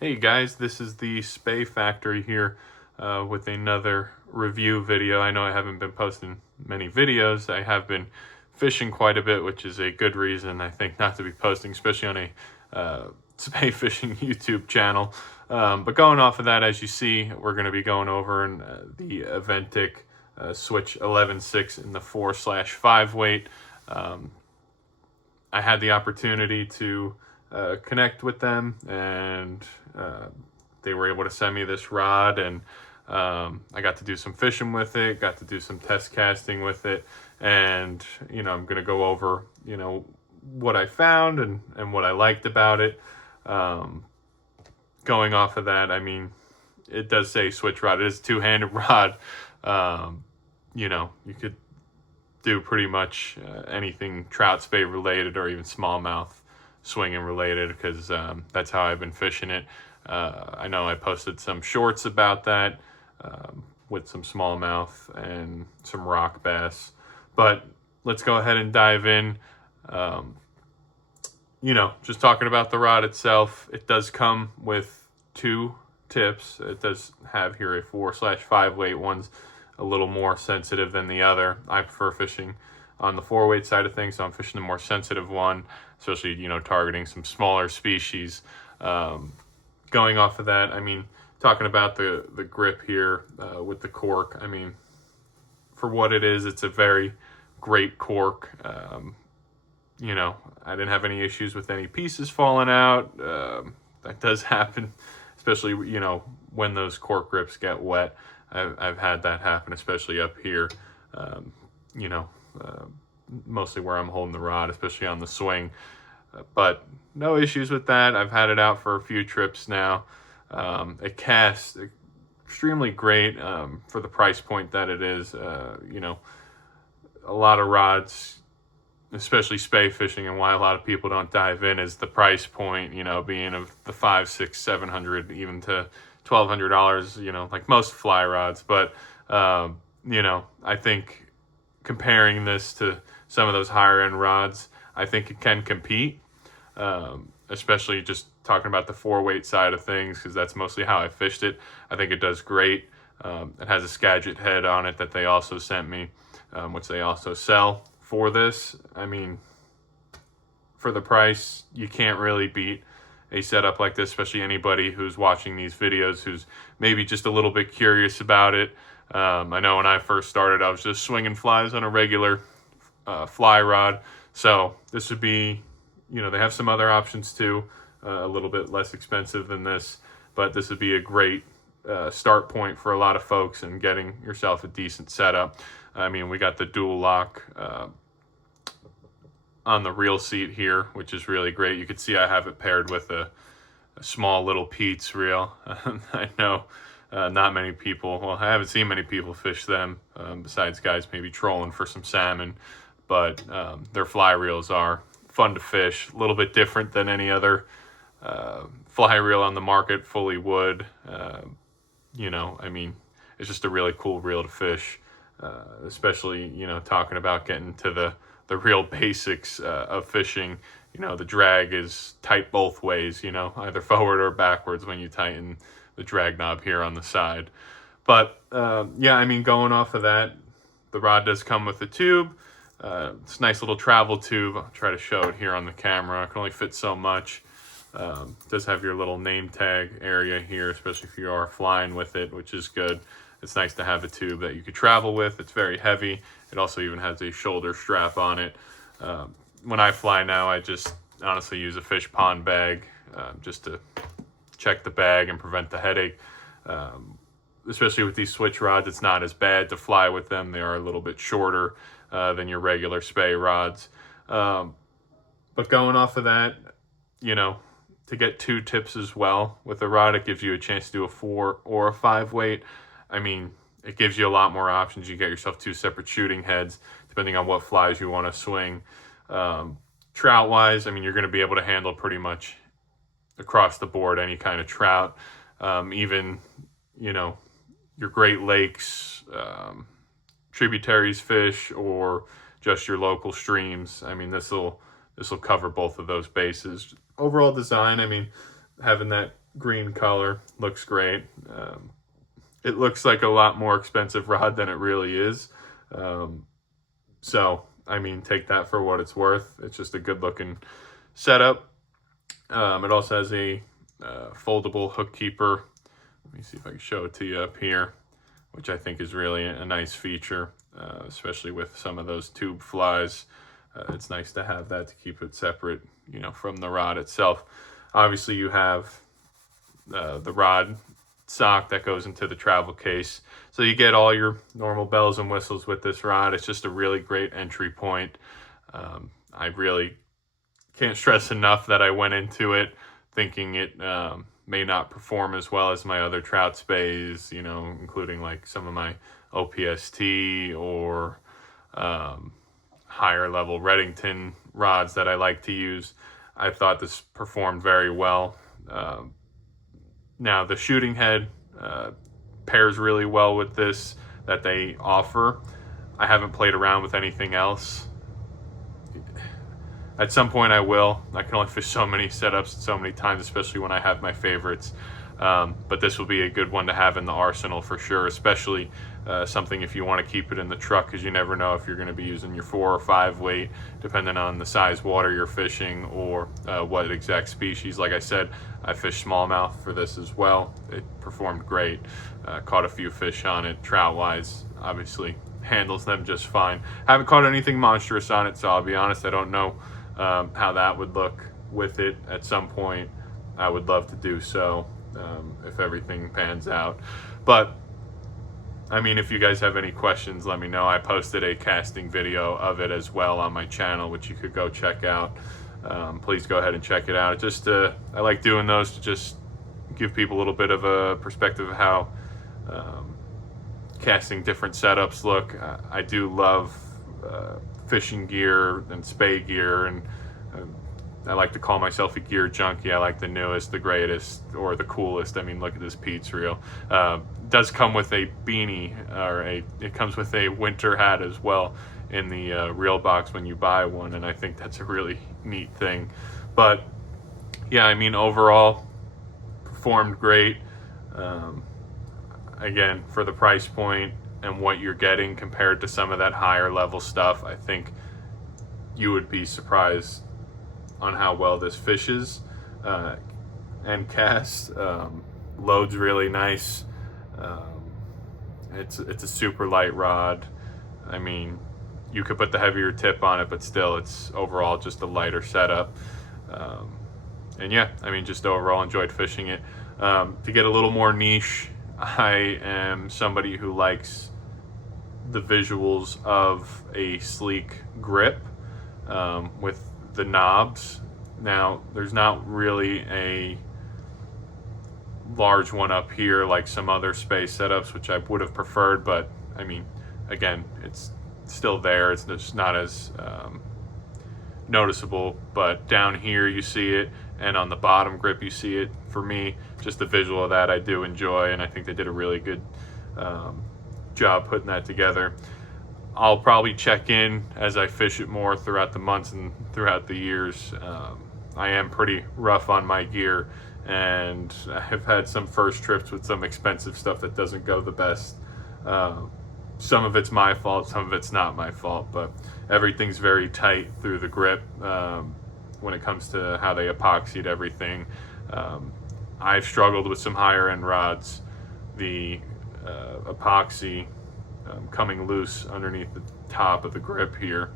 Hey guys, this is the Spay Factory here with another review video. I know I haven't been posting many videos. I have been fishing quite a bit, which is a good reason, I think, not to be posting, especially on a spay fishing YouTube channel. But going off of that, as you see, we're going to be going over in, the Aventik Switch 11.6 in the 4/5 weight. I had the opportunity to connect with them, and they were able to send me this rod, and I got to do some fishing with it, got to do some test casting with it, and I'm gonna go over what I found and what I liked about it. Going off of that, I mean, it does say switch rod. It is a two-handed rod. You could do pretty much anything trout spay related or even smallmouth swinging related, because that's how I've been fishing it. I know I posted some shorts about that with some smallmouth and some rock bass, but let's go ahead and dive in. Just talking about the rod itself, it does come with two tips. It does have here a 4/5 weight. One's a little more sensitive than the other. I prefer fishing on the 4 weight side of things, so I'm fishing the more sensitive one, especially targeting some smaller species. Going off of that, I mean, talking about the grip here with the cork, I mean, for what it is, it's a very great cork. I didn't have any issues with any pieces falling out. That does happen, especially when those cork grips get wet. I've had that happen, especially up here. Mostly where I'm holding the rod, especially on the swing. But no issues with that. I've had it out for a few trips now. It casts extremely great for the price point that it is. A lot of rods, especially spay fishing, and why a lot of people don't dive in is the price point, being of the $500, $600, $700, even to $1,200, like most fly rods. But, I think comparing this to some of those higher end rods, I think it can compete, especially just talking about the 4 weight side of things, because that's mostly how I fished it. I think it does great. It has a Skagit head on it that they also sent me, which they also sell for this. I mean, for the price, you can't really beat a setup like this, especially anybody who's watching these videos who's maybe just a little bit curious about it. I know when I first started, I was just swinging flies on a regular fly rod. So this would be, they have some other options too, a little bit less expensive than this, but this would be a great start point for a lot of folks in getting yourself a decent setup. I mean, we got the dual lock on the reel seat here, which is really great. You can see I have it paired with a small little Pete's reel. I know not many people, well, I haven't seen many people fish them, besides guys maybe trolling for some salmon, but their fly reels are fun to fish, a little bit different than any other fly reel on the market, fully wood. I mean, it's just a really cool reel to fish, especially, talking about getting to the real basics of fishing. The drag is tight both ways, either forward or backwards when you tighten the drag knob here on the side. But yeah, I mean, going off of that, the rod does come with a tube. It's a nice little travel tube. I'll try to show it here on the camera. It can only fit so much. It does have your little name tag area here, especially if you are flying with it, which is good. It's nice to have a tube that you could travel with. It's very heavy. It also even has a shoulder strap on it. When I fly now, I just honestly use a fish pond bag just to check the bag and prevent the headache. Especially with these switch rods, it's not as bad to fly with them. They are a little bit shorter than your regular spay rods. But going off of that, to get 2 tips as well with the rod, it gives you a chance to do a 4 or a 5 weight. I mean, it gives you a lot more options. You get yourself 2 separate shooting heads, depending on what flies you want to swing. Trout wise, I mean, you're going to be able to handle pretty much across the board any kind of trout. Even, your Great Lakes, tributaries fish, or just your local streams. I mean, this will cover both of those bases. Overall design, I mean, having that green color, looks great. It looks like a lot more expensive rod than it really is. So, I mean, take that for what it's worth. It's just a good looking setup. It also has a foldable hook keeper. Let me see if I can show it to you up here, which I think is really a nice feature, especially with some of those tube flies. It's nice to have that to keep it separate, you know, from the rod itself. Obviously, you have the rod sock that goes into the travel case. So you get all your normal bells and whistles with this rod. It's just a really great entry point. I really can't stress enough that I went into it thinking it may not perform as well as my other trout spays, you know, including like some of my OPST or higher level Reddington rods that I like to use. I thought this performed very well. Now the shooting head pairs really well with this that they offer. I haven't played around with anything else. At some point I will. I can only fish so many setups so many times, especially when I have my favorites. But this will be a good one to have in the arsenal for sure, especially something if you want to keep it in the truck, because you never know if you're going to be using your 4 or 5 weight, depending on the size water you're fishing or what exact species. Like I said, I fished smallmouth for this as well. It performed great. Caught a few fish on it, trout-wise, obviously handles them just fine. Haven't caught anything monstrous on it, so I'll be honest, I don't know how that would look with it. At some point I would love to do so if everything pans out. But I mean, if you guys have any questions, let me know. I posted a casting video of it as well on my channel, which you could go check out. Please go ahead and check it out. It just I like doing those to just give people a little bit of a perspective of how casting different setups look. I do love fishing gear and spay gear, and I like to call myself a gear junkie. I like the newest, the greatest, or the coolest. I mean, look at this Pete's reel. Does come with a beanie, or it comes with a winter hat as well in the reel box when you buy one, and I think that's a really neat thing. But yeah, I mean, overall performed great. Again, for the price point and what you're getting compared to some of that higher level stuff, I think you would be surprised on how well this fishes and casts. Load's really nice. It's a super light rod. I mean, you could put the heavier tip on it, but still it's overall just a lighter setup. And yeah, I mean, just overall enjoyed fishing it. To get a little more niche, I am somebody who likes the visuals of a sleek grip with the knobs. Now, there's not really a large one up here like some other space setups, which I would have preferred, but I mean, again, it's still there. It's just not as noticeable, but down here you see it, and on the bottom grip you see it. For me, just the visual of that I do enjoy, and I think they did a really good job putting that together. I'll probably check in as I fish it more throughout the months and throughout the years. I am pretty rough on my gear, and I've had some first trips with some expensive stuff that doesn't go the best. Some of it's my fault, some of it's not my fault, but everything's very tight through the grip when it comes to how they epoxied everything. I've struggled with some higher end rods. The epoxy coming loose underneath the top of the grip here.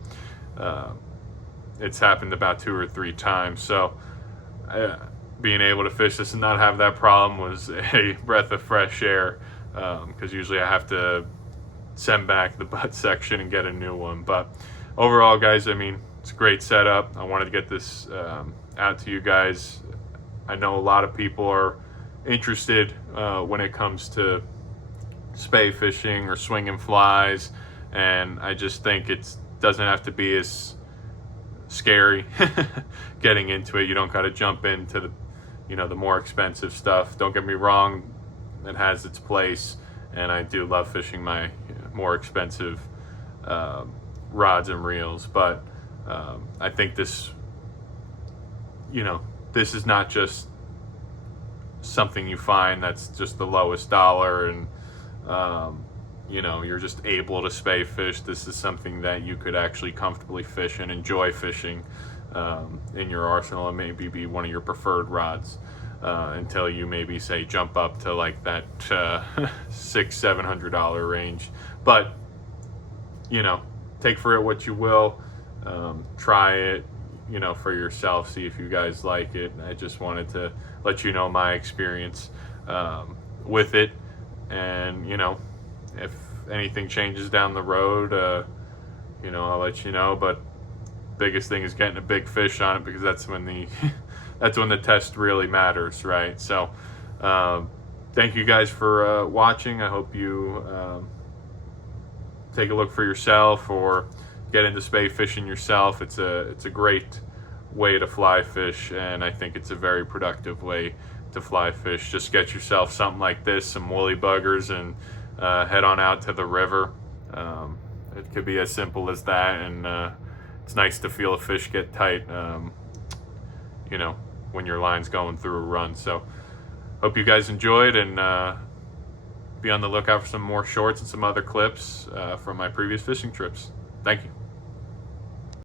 It's happened about 2 or 3 times. So being able to fish this and not have that problem was a breath of fresh air, because usually I have to send back the butt section and get a new one. But overall, guys, I mean, it's a great setup. I wanted to get this out to you guys. I know a lot of people are interested when it comes to spay fishing or swinging flies, and I just think it doesn't have to be as scary getting into it. You don't got to jump into the more expensive stuff. Don't get me wrong, it has its place, and I do love fishing my more expensive rods and reels, but I think this is not just something you find that's just the lowest dollar, and you know, you're just able to spay fish, this is something that you could actually comfortably fish and enjoy fishing in your arsenal, and maybe be one of your preferred rods until you maybe say jump up to like that $600-700 range. But you know, take for it what you will. Try it, you know, for yourself, see if you guys like it. I just wanted to let you know my experience with it, and you know, if anything changes down the road, you know, I'll let you know. But biggest thing is getting a big fish on it, because that's when the that's when the test really matters, right? So thank you guys for watching. I hope you take a look for yourself, or get into spay fishing yourself. It's a great way to fly fish, and I think it's a very productive way to fly fish. Just get yourself something like this, some woolly buggers, and head on out to the river. It could be as simple as that, and it's nice to feel a fish get tight, you know, when your line's going through a run. So hope you guys enjoyed, and be on the lookout for some more shorts and some other clips from my previous fishing trips. Thank you.